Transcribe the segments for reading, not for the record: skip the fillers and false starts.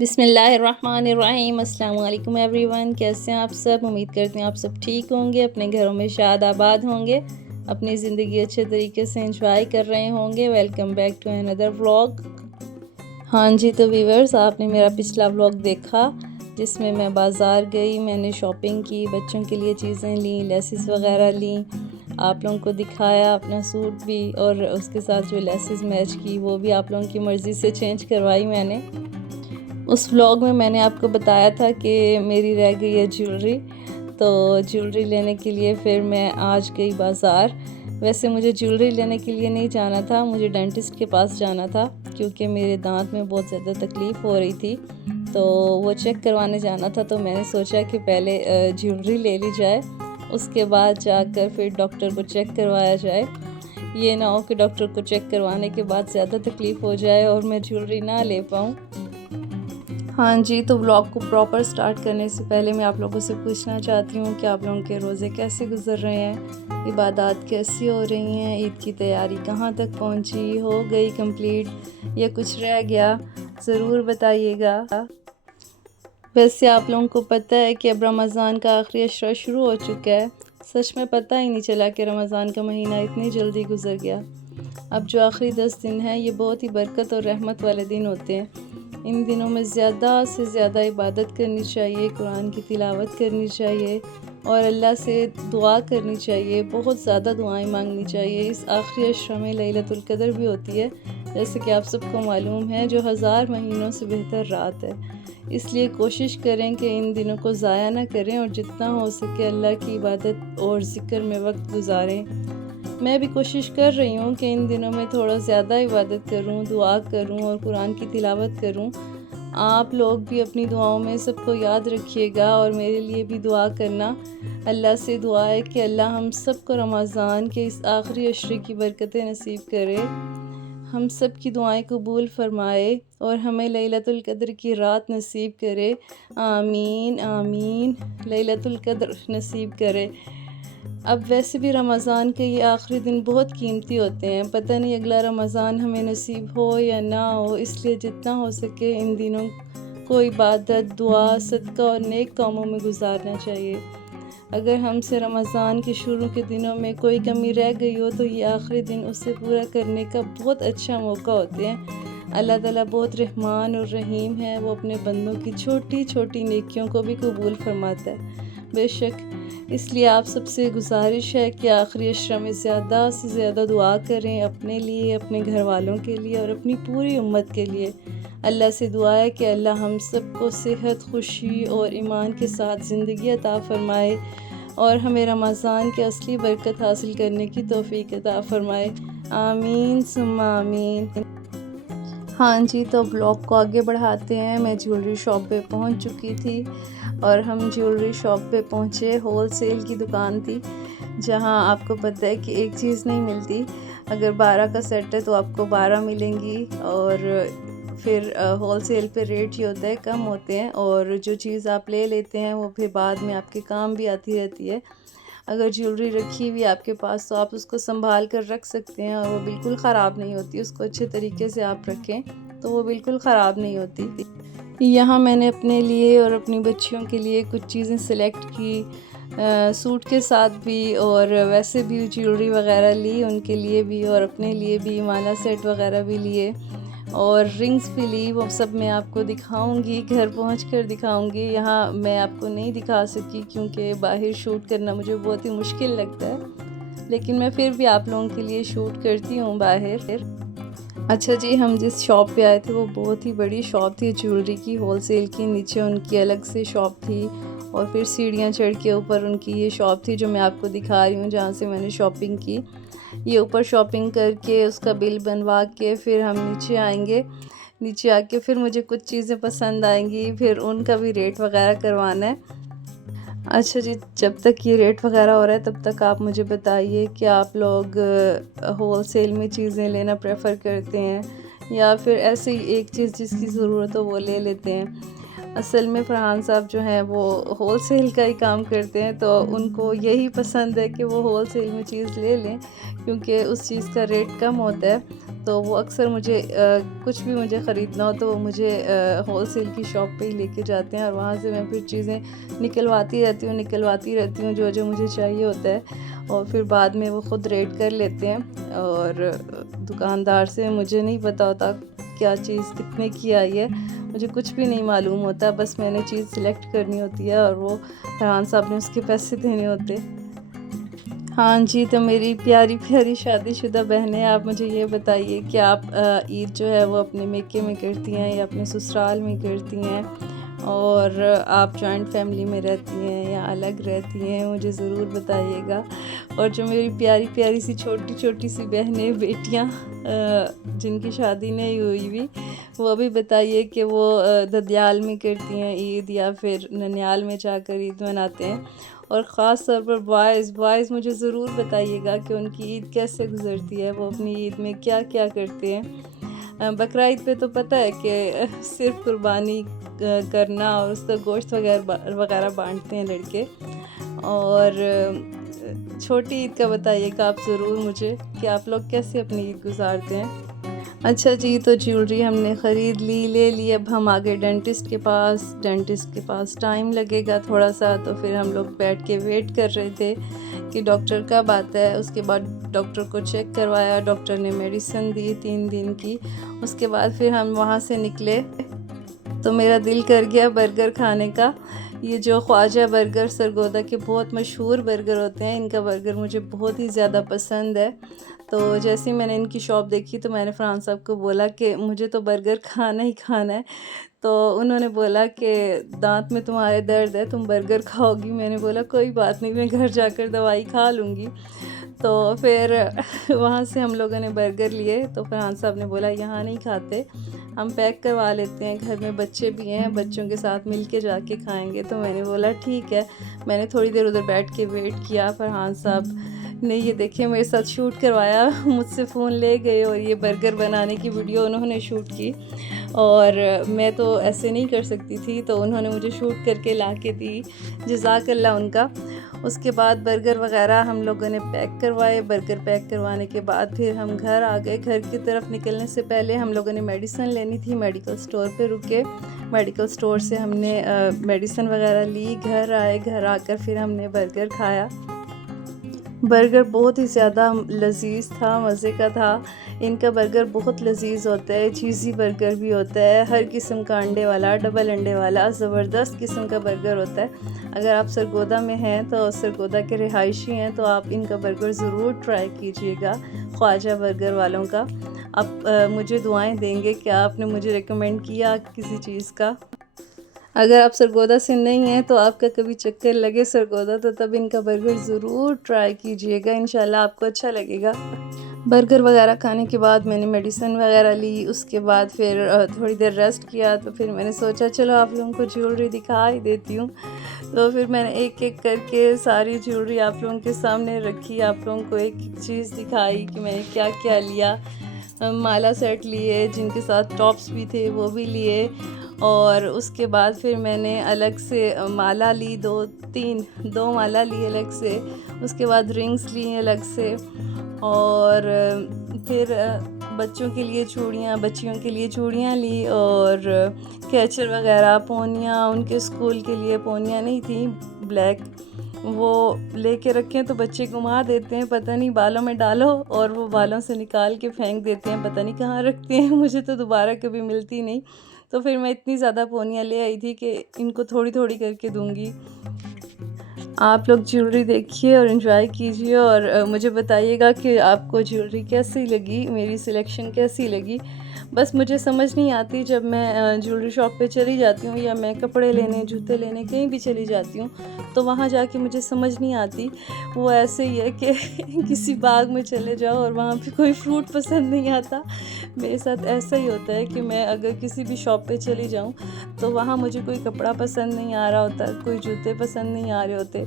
बिस्मिल्लाहिर्रहमानिर्रहीम। अस्सलाम वालेकुम एवरीवन, कैसे हैं आप सब। उम्मीद करते हैं आप सब ठीक होंगे, अपने घरों में शाद आबाद होंगे, अपनी ज़िंदगी अच्छे तरीके से एंजॉय कर रहे होंगे। Welcome back to another vlog. हाँ जी, तो व्यूअर्स, आपने मेरा पिछला व्लॉग देखा जिसमें मैं बाज़ार गई, मैंने शॉपिंग की, बच्चों के लिए चीज़ें ली, लेसेस वगैरह ली, आप लोगों को दिखाया अपना सूट भी, और उसके साथ जो लेसेस मैच की वो भी आप लोगों की मर्ज़ी से चेंज करवाई मैंने। उस व्लॉग में मैंने आपको बताया था कि मेरी रह गई है ज्वेलरी, तो ज्वेलरी लेने के लिए फिर मैं आज गई बाज़ार। वैसे मुझे ज्वेलरी लेने के लिए नहीं जाना था, मुझे डेंटिस्ट के पास जाना था क्योंकि मेरे दांत में बहुत ज़्यादा तकलीफ़ हो रही थी, तो वो चेक करवाने जाना था। तो मैंने सोचा कि पहले ज्वेलरी ले ली जाए, उसके बाद जाकर फिर डॉक्टर को चेक करवाया जाए। ये ना हो कि डॉक्टर को चेक करवाने के बाद ज़्यादा तकलीफ़ हो जाए और मैं ज्वेलरी ना ले पाऊँ। हाँ जी, तो व्लॉग को प्रॉपर स्टार्ट करने से पहले मैं आप लोगों से पूछना चाहती हूँ कि आप लोगों के रोज़े कैसे गुजर रहे हैं, इबादत कैसी हो रही हैं, ईद की तैयारी कहाँ तक पहुँची, हो गई कंप्लीट या कुछ रह गया, ज़रूर बताइएगा। वैसे आप लोगों को पता है कि अब रमज़ान का आखिरी अशरा शुरू हो चुका है। सच में पता ही नहीं चला कि रमज़ान का महीना इतनी जल्दी गुजर गया। अब जो आखिरी 10 दिन हैं ये बहुत ही बरकत और रहमत वाले दिन होते हैं। इन दिनों में ज़्यादा से ज़्यादा इबादत करनी चाहिए, कुरान की तिलावत करनी चाहिए और अल्लाह से दुआ करनी चाहिए, बहुत ज़्यादा दुआएं मांगनी चाहिए। इस आखिरी अशरा में लैलतुल क़द्र भी होती है, जैसे कि आप सबको मालूम है, जो 1000 महीनों से बेहतर रात है। इसलिए कोशिश करें कि इन दिनों को ज़ाया ना करें और जितना हो सके अल्लाह की इबादत और ज़िक्र में वक्त गुजारें। मैं भी कोशिश कर रही हूँ कि इन दिनों में थोड़ा ज़्यादा इबादत करूँ, दुआ करूँ और कुरान की तिलावत करूँ। आप लोग भी अपनी दुआओं में सबको याद रखिएगा और मेरे लिए भी दुआ करना। अल्लाह से दुआ है कि अल्लाह हम सबको रमज़ान के इस आखिरी अशरे की बरकतें नसीब करे, हम सब की दुआएं कबूल फरमाए और हमें लैलतुल क़द्र की रात नसीब करे। आमीन आमीन। लैलतुल क़द्र नसीब करे। अब वैसे भी रमज़ान के ये आखिरी दिन बहुत कीमती होते हैं, पता नहीं अगला रमज़ान हमें नसीब हो या ना हो, इसलिए जितना हो सके इन दिनों को इबादत, दुआ, सदका और नेक कामों में गुजारना चाहिए। अगर हमसे रमज़ान के शुरू के दिनों में कोई कमी रह गई हो तो ये आखिरी दिन उससे पूरा करने का बहुत अच्छा मौका होते हैं। अल्लाह ताला बहुत रहमान और रहीम है, वो अपने बंदों की छोटी छोटी नेकियों को भी कबूल फरमाता है बेशक। इसलिए आप सबसे गुजारिश है कि आखिरी अशरा में ज़्यादा से ज़्यादा दुआ करें, अपने लिए, अपने घर वालों के लिए और अपनी पूरी उम्मत के लिए। अल्लाह से दुआ है कि अल्लाह हम सबको सेहत, खुशी और ईमान के साथ ज़िंदगी अता फ़रमाए और हमें रमज़ान के असली बरकत हासिल करने की तौफ़ीक अता फ़रमाए। आमीन सुम्मा आमीन। हाँ जी, तो ब्लॉग को आगे बढ़ाते हैं। मैं ज्वेलरी शॉप पे पहुंच चुकी थी और हम ज्वेलरी शॉप पे पहुंचे। होल सेल की दुकान थी जहां आपको पता है कि एक चीज़ नहीं मिलती, अगर 12 का सेट है तो आपको 12 मिलेंगी, और फिर होल सेल पे रेट ही होता है, कम होते हैं, और जो चीज़ आप ले लेते हैं वो फिर बाद में आपके काम भी आती रहती है। अगर ज्वेलरी रखी हुई आपके पास तो आप उसको संभाल कर रख सकते हैं और वो बिल्कुल ख़राब नहीं होती, उसको अच्छे तरीके से आप रखें तो वो बिल्कुल ख़राब नहीं होती। यहाँ मैंने अपने लिए और अपनी बच्चियों के लिए कुछ चीज़ें सिलेक्ट की, सूट के साथ भी और वैसे भी ज्वेलरी वगैरह ली उनके लिए भी और अपने लिए भी, माला सेट वगैरह भी लिए और रिंग्स भी ली। वो सब मैं आपको दिखाऊंगी, घर पहुंचकर दिखाऊंगी। यहाँ मैं आपको नहीं दिखा सकी क्योंकि बाहर शूट करना मुझे बहुत ही मुश्किल लगता है, लेकिन मैं फिर भी आप लोगों के लिए शूट करती हूँ बाहर। अच्छा जी, हम जिस शॉप पे आए थे वो बहुत ही बड़ी शॉप थी ज्वेलरी की, होलसेल की। नीचे उनकी अलग से शॉप थी और फिर सीढ़ियाँ चढ़ के ऊपर उनकी ये शॉप थी जो मैं आपको दिखा रही हूँ, जहाँ से मैंने शॉपिंग की। ये ऊपर शॉपिंग करके उसका बिल बनवा के फिर हम नीचे आएंगे। नीचे आके फिर मुझे कुछ चीज़ें पसंद आएंगी, फिर उनका भी रेट वगैरह करवाना है। अच्छा जी, जब तक ये रेट वगैरह हो रहा है तब तक आप मुझे बताइए कि आप लोग होल सेल में चीज़ें लेना प्रेफर करते हैं या फिर ऐसे ही एक चीज़ जिसकी ज़रूरत हो वो ले लेते हैं। असल में फरहान साहब जो हैं वो होल सेल का ही काम करते हैं, तो उनको यही पसंद है कि वो होल सेल में चीज़ ले लें, क्योंकि उस चीज़ का रेट कम होता है। तो वो अक्सर मुझे कुछ भी मुझे ख़रीदना हो तो वो मुझे होल सेल की शॉप पे ही लेके जाते हैं, और वहाँ से मैं फिर चीज़ें निकलवाती रहती हूँ जो जो मुझे चाहिए होता है, और फिर बाद में वो ख़ुद रेट कर लेते हैं। और दुकानदार से मुझे नहीं पता होता क्या चीज़ कितने की आई है, मुझे कुछ भी नहीं मालूम होता, बस मैंने चीज़ सिलेक्ट करनी होती है और वो फरहान साहब ने उसके पैसे देने होते। हाँ जी, तो मेरी प्यारी प्यारी शादीशुदा बहनें, आप मुझे ये बताइए कि आप ईद जो है वो अपने मेके में करती हैं या अपने ससुराल में करती हैं, और आप जॉइंट फैमिली में रहती हैं या अलग रहती हैं, मुझे ज़रूर बताइएगा। और जो मेरी प्यारी प्यारी सी छोटी छोटी सी बहनें बेटियां जिनकी शादी नहीं हुई भी, वो भी बताइए कि वो ददियाल में करती हैं ईद या फिर ननियाल में जाकर ईद मनाते हैं। और ख़ास तौर पर बॉयज़ मुझे ज़रूर बताइएगा कि उनकी ईद कैसे गुज़रती है, वो अपनी ईद में क्या क्या करते हैं। बकरा ईद पे तो पता है कि सिर्फ कुर्बानी करना और उसका गोश्त वगैरह बांटते हैं लड़के। और छोटी ईद का बताइएगा आप ज़रूर मुझे कि आप लोग कैसे अपनी ईद गुज़ारते हैं। अच्छा जी, तो ज्वेलरी हमने ख़रीद ली, ले ली, अब हम आ गए डेंटिस्ट के पास टाइम लगेगा थोड़ा सा, तो फिर हम लोग बैठ के वेट कर रहे थे कि डॉक्टर कब आता है। उसके बाद डॉक्टर को चेक करवाया, डॉक्टर ने मेडिसिन दी 3 दिन की। उसके बाद फिर हम वहाँ से निकले तो मेरा दिल कर गया बर्गर खाने का। ये जो ख्वाजा बर्गर सरगोदा के बहुत मशहूर बर्गर होते हैं, इनका बर्गर मुझे बहुत ही ज़्यादा पसंद है। तो जैसे ही मैंने इनकी शॉप देखी तो मैंने फरहान साहब को बोला कि मुझे तो बर्गर खाना ही खाना है। तो उन्होंने बोला कि दांत में तुम्हारे दर्द है, तुम बर्गर खाओगी? मैंने बोला कोई बात नहीं, मैं घर जाकर दवाई खा लूँगी। तो फिर वहाँ से हम लोगों ने बर्गर लिए, तो फरहान साहब ने बोला यहाँ नहीं खाते, हम पैक करवा लेते हैं, घर में बच्चे भी हैं, बच्चों के साथ मिल के जाके खाएंगे। तो मैंने बोला ठीक है। मैंने थोड़ी देर उधर बैठ के वेट किया। फरहान साहब ने ये देखिए मेरे साथ शूट करवाया, मुझसे फ़ोन ले गए और ये बर्गर बनाने की वीडियो उन्होंने शूट की, और मैं तो ऐसे नहीं कर सकती थी, तो उन्होंने मुझे शूट करके ला के दी, जज़ाकल्लाह उनका। उसके बाद बर्गर वगैरह हम लोगों ने पैक करवाए। बर्गर पैक करवाने के बाद फिर हम घर आ गए। घर की तरफ निकलने से पहले हम लोगों ने मेडिसिन लेनी थी, मेडिकल स्टोर पे रुके। मेडिकल स्टोर से हमने मेडिसिन वगैरह ली, घर आए। घर आकर फिर हमने बर्गर खाया। बर्गर बहुत ही ज़्यादा लज़ीज़ था, मज़े का था। इनका बर्गर बहुत लज़ीज़ होता है, चीज़ी बर्गर भी होता है, हर किस्म का अंडे वाला, डबल अंडे वाला, ज़बरदस्त किस्म का बर्गर होता है। अगर आप सरगोदा में हैं तो सरगोदा के रिहायशी हैं तो आप इनका बर्गर ज़रूर ट्राई कीजिएगा, ख्वाजा बर्गर वालों का। आप मुझे दुआएं देंगे कि आपने मुझे रिकमेंड किया किसी चीज़ का। अगर आप सरगोदा से नहीं हैं तो आपका कभी चक्कर लगे सरगोदा तो तब इनका बर्गर ज़रूर ट्राई कीजिएगा, इंशाल्लाह आपको अच्छा लगेगा। बर्गर वगैरह खाने के बाद मैंने मेडिसिन वगैरह ली। उसके बाद फिर थोड़ी देर रेस्ट किया, तो फिर मैंने सोचा चलो आप लोगों को ज्वेलरी दिखा ही देती हूँ। तो फिर मैंने एक एक करके सारी ज्वेलरी आप लोगों के सामने रखी, आप लोगों को एक एक चीज़ दिखाई कि मैंने क्या क्या लिया। माला सेट लिए, जिनके साथ टॉप्स भी थे वो भी लिए, और उसके बाद फिर मैंने अलग से माला ली, दो माला ली अलग से। उसके बाद रिंग्स ली अलग से, और फिर बच्चियों के लिए चूड़ियाँ ली, और कैचर वगैरह, पोनियाँ, उनके स्कूल के लिए पोनियाँ नहीं थी ब्लैक, वो लेके रखे हैं तो बच्चे घुमा देते हैं, पता नहीं बालों में डालो और वो बालों से निकाल के फेंक देते हैं, पता नहीं कहाँ रखते हैं, मुझे तो दोबारा कभी मिलती नहीं। तो फिर मैं इतनी ज़्यादा पोनियाँ ले आई थी कि इनको थोड़ी थोड़ी करके दूंगी। आप लोग ज्वेलरी देखिए और एंजॉय कीजिए, और मुझे बताइएगा कि आपको ज्वेलरी कैसी लगी, मेरी सिलेक्शन कैसी लगी। बस मुझे समझ नहीं आती जब मैं ज्वेलरी शॉप पे चली जाती हूँ या मैं कपड़े लेने, जूते लेने कहीं भी चली जाती हूँ, तो वहाँ जाके मुझे समझ नहीं आती। वो ऐसे ही है कि किसी बाग में चले जाओ और वहाँ पे कोई फ्रूट पसंद नहीं आता। मेरे साथ ऐसा ही होता है कि मैं अगर किसी भी शॉप पे चली जाऊँ तो वहाँ मुझे कोई कपड़ा पसंद नहीं आ रहा होता, कोई जूते पसंद नहीं आ रहे होते,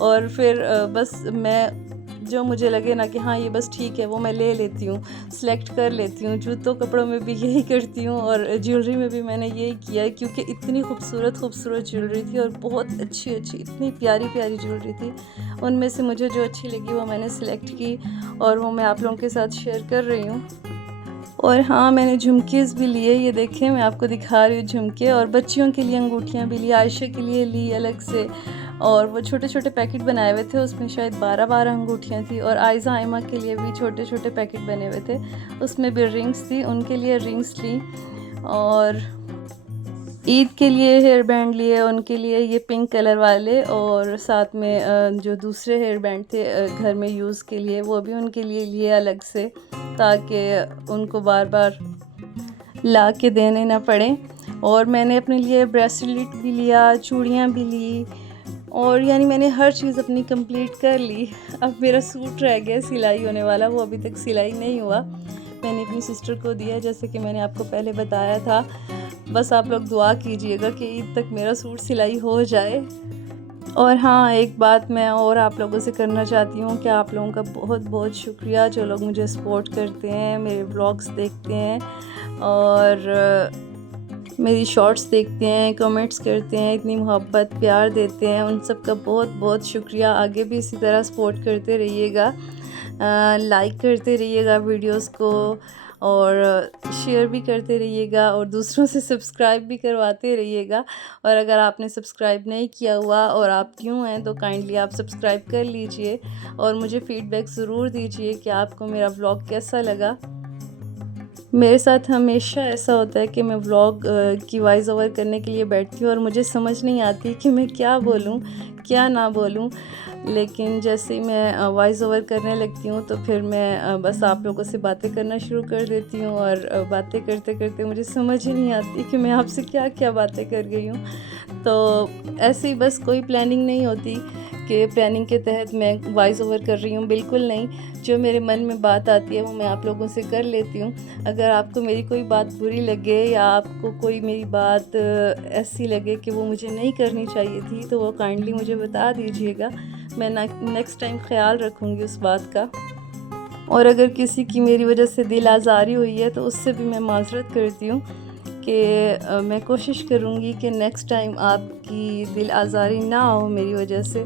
और फिर बस मैं जो मुझे लगे ना कि हाँ ये बस ठीक है वो मैं ले लेती हूँ, सिलेक्ट कर लेती हूँ। जूतों कपड़ों में भी यही करती हूँ और ज्वेलरी में भी मैंने यही किया, क्योंकि इतनी खूबसूरत ज्वेलरी थी और बहुत अच्छी इतनी प्यारी ज्वेलरी थी। उनमें से मुझे जो अच्छी लगी वो मैंने सिलेक्ट की और वो मैं आप लोगों के साथ शेयर कर रही हूँ। और हाँ, मैंने झुमकेज़ भी लिए, ये देखें मैं आपको दिखा रही हूँ झुमके। और बच्चियों के लिए अंगूठियाँ भी ली, आयशा के लिए ली अलग से। और वो छोटे छोटे पैकेट बनाए हुए थे, उसमें शायद 12 अंगूठियाँ थी। और आयज़ा आयमा के लिए भी छोटे छोटे पैकेट बने हुए थे, उसमें भी रिंग्स थी, उनके लिए रिंग्स ली। और ईद के लिए हेयर बैंड लिए उनके लिए, ये पिंक कलर वाले। और साथ में जो दूसरे हेयर बैंड थे घर में यूज़ के लिए, वो भी उनके लिए लिए अलग से, ताकि उनको बार बार ला के देने ना पड़े। और मैंने अपने लिए ब्रेसलेट भी लिया, चूड़ियाँ भी ली, और यानी मैंने हर चीज़ अपनी कंप्लीट कर ली। अब मेरा सूट रह गया सिलाई होने वाला, वो अभी तक सिलाई नहीं हुआ। मैंने अपनी सिस्टर को दिया, जैसे कि मैंने आपको पहले बताया था। बस आप लोग दुआ कीजिएगा कि ईद तक मेरा सूट सिलाई हो जाए। और हाँ, एक बात मैं और आप लोगों से करना चाहती हूँ कि आप लोगों का बहुत बहुत शुक्रिया जो लोग मुझे सपोर्ट करते हैं, मेरे व्लॉग्स देखते हैं और मेरी शॉर्ट्स देखते हैं, कमेंट्स करते हैं, इतनी मोहब्बत प्यार देते हैं, उन सब का बहुत बहुत शुक्रिया। आगे भी इसी तरह सपोर्ट करते रहिएगा, लाइक करते रहिएगा वीडियोस को, और शेयर भी करते रहिएगा, और दूसरों से सब्सक्राइब भी करवाते रहिएगा। और अगर आपने सब्सक्राइब नहीं किया हुआ और आप क्यों हैं, तो काइंडली आप सब्सक्राइब कर लीजिए और मुझे फ़ीडबैक ज़रूर दीजिए कि आपको मेरा व्लॉग कैसा लगा। मेरे साथ हमेशा ऐसा होता है कि मैं व्लॉग की वॉइस ओवर करने के लिए बैठती हूँ और मुझे समझ नहीं आती कि मैं क्या बोलूँ क्या ना बोलूँ। लेकिन जैसे ही मैं वॉइस ओवर करने लगती हूँ तो फिर मैं बस आप लोगों से बातें करना शुरू कर देती हूँ, और बातें करते करते मुझे समझ ही नहीं आती कि मैं आपसे क्या क्या बातें कर गई हूँ। तो ऐसे ही बस कोई प्लानिंग नहीं होती कि प्लानिंग के तहत मैं वॉइस ओवर कर रही हूँ, बिल्कुल नहीं। जो मेरे मन में बात आती है वो मैं आप लोगों से कर लेती हूँ। अगर आपको मेरी कोई बात बुरी लगे या आपको कोई मेरी बात ऐसी लगे कि वो मुझे नहीं करनी चाहिए थी, तो वो काइंडली मुझे बता दीजिएगा। मैं नेक्स्ट टाइम ख्याल रखूँगी उस बात का। और अगर किसी की मेरी वजह से दिल आज़ारी हुई है तो उससे भी मैं माज़रत करती हूँ कि मैं कोशिश करूँगी कि नेक्स्ट टाइम आपकी दिल आज़ारी ना हो मेरी वजह से।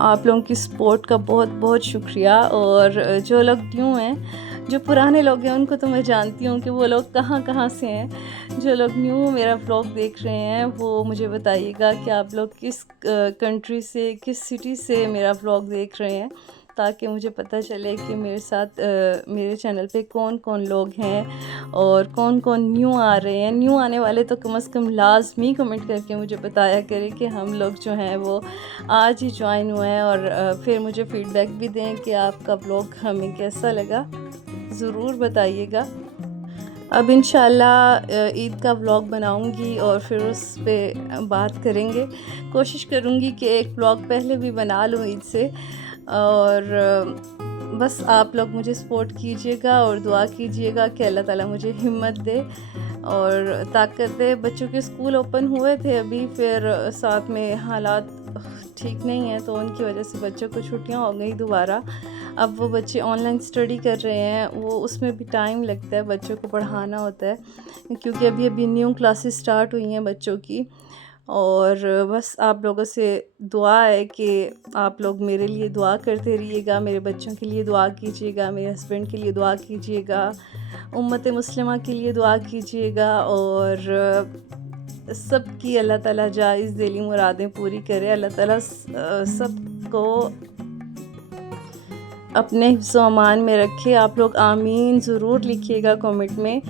आप लोगों की सपोर्ट का बहुत बहुत शुक्रिया। और जो लोग न्यू हैं, जो पुराने लोग हैं, उनको तो मैं जानती हूँ कि वो लोग कहाँ कहाँ से हैं। जो लोग न्यू मेरा व्लॉग देख रहे हैं वो मुझे बताइएगा कि आप लोग किस कंट्री से, किस सिटी से मेरा व्लॉग देख रहे हैं, ताकि मुझे पता चले कि मेरे साथ मेरे चैनल पे कौन कौन लोग हैं और कौन कौन न्यू आ रहे हैं। न्यू आने वाले तो कम से कम लाजमी कमेंट करके मुझे बताया करें कि हम लोग जो हैं वो आज ही ज्वाइन हुए हैं, और फिर मुझे फ़ीडबैक भी दें कि आपका व्लॉग हमें कैसा लगा, ज़रूर बताइएगा। अब इंशाल्लाह ईद का व्लॉग बनाऊंगी और फिर उस पे बात करेंगे। कोशिश करूंगी कि एक व्लॉग पहले भी बना लूँ ईद से। और बस आप लोग मुझे सपोर्ट कीजिएगा और दुआ कीजिएगा कि अल्लाह ताला मुझे हिम्मत दे और ताकत दे। बच्चों के स्कूल ओपन हुए थे अभी, फिर साथ में हालात ठीक नहीं है तो उनकी वजह से बच्चों को छुट्टियां हो गई दोबारा। अब वो बच्चे ऑनलाइन स्टडी कर रहे हैं, वो उसमें भी टाइम लगता है, बच्चों को पढ़ाना होता है, क्योंकि अभी अभी न्यू क्लासेस स्टार्ट हुई हैं बच्चों की। और बस आप लोगों से दुआ है कि आप लोग मेरे लिए दुआ करते रहिएगा, मेरे बच्चों के लिए दुआ कीजिएगा, मेरे हस्बैंड के लिए दुआ कीजिएगा, उम्मत मुस्लिमा के लिए दुआ कीजिएगा, और सब की अल्लाह ताला जायज़ दिली मुरादें पूरी करे। अल्लाह ताला सबको अपने हिफ्ज़ व अमान में रखे। आप लोग आमीन ज़रूर लिखिएगा कमेंट में,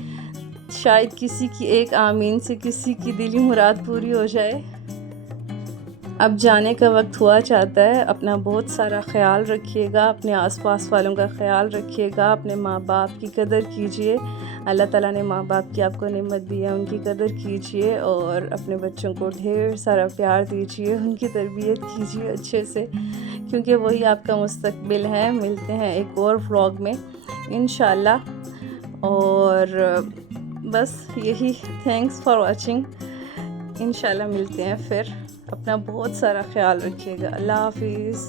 शायद किसी की एक आमीन से किसी की दिली मुराद पूरी हो जाए। अब जाने का वक्त हुआ चाहता है। अपना बहुत सारा ख्याल रखिएगा, अपने आसपास वालों का ख्याल रखिएगा, अपने माँ बाप की कदर कीजिए। अल्लाह ताला ने माँ बाप की आपको नेमत दी है, उनकी कदर कीजिए और अपने बच्चों को ढेर सारा प्यार दीजिए, उनकी तरबियत कीजिए अच्छे से, क्योंकि वही आपका मुस्तकबिल है। मिलते हैं एक और व्लॉग में इंशाल्लाह। और बस यही, थैंक्स फॉर वॉचिंग। इंशाल्लाह मिलते हैं फिर। अपना बहुत सारा ख्याल रखिएगा। अल्लाह हाफिज़।